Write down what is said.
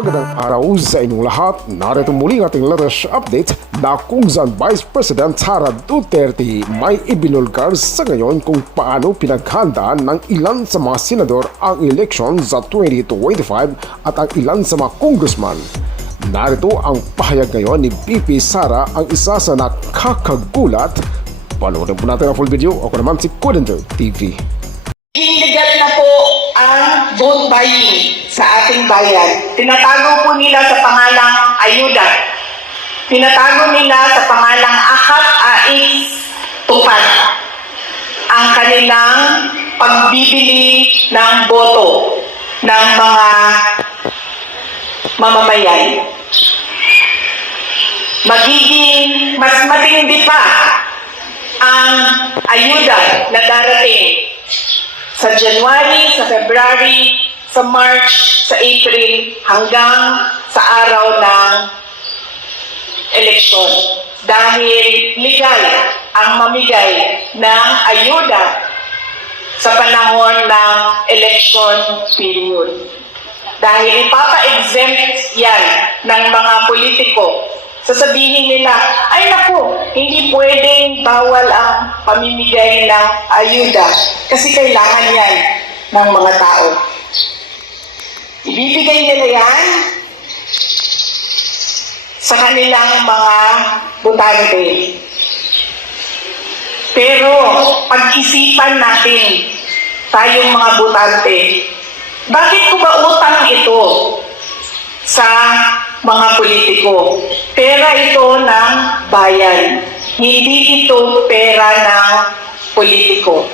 Magandang araw sa inyong lahat. Narito muli ang ating latest update na kung saan Vice President Sara Duterte may ibinulgar sa ngayon kung paano pinaghandaan ng ilan sa mga senador ang eleksyon sa 2025 at ang ilan sa mga congressman. Narito ang pahayag ngayon ni VP Sara, ang isa sa nakakagulat. Panoorin po natin ang full video. Ako naman si Codenter TV. Illegal na po ang vote buying sa ating bayan. Tinatago po nila sa pangalang ayuda. Tinatago nila sa pangalang akap, ais, tupad ang kanilang pagbibili ng boto ng mga mamamayan. Magiging mas matindi pa ang ayuda na darating sa January, sa February, sa March, sa April, hanggang sa araw ng eleksyon. Dahil legal ang mamigay ng ayuda sa panahon ng election period. Dahil ipapa-exempt yan ng mga politiko. Sasabihin nila, ay naku, hindi pwedeng bawal ang pamimigay ng ayuda kasi kailangan yan ng mga tao. Ibibigay nila yan sa kanilang mga botante. Pero pag-isipan natin, tayong mga botante, bakit ko ba utang ito sa mga politiko? Pera ito ng bayan, hindi ito pera ng politiko.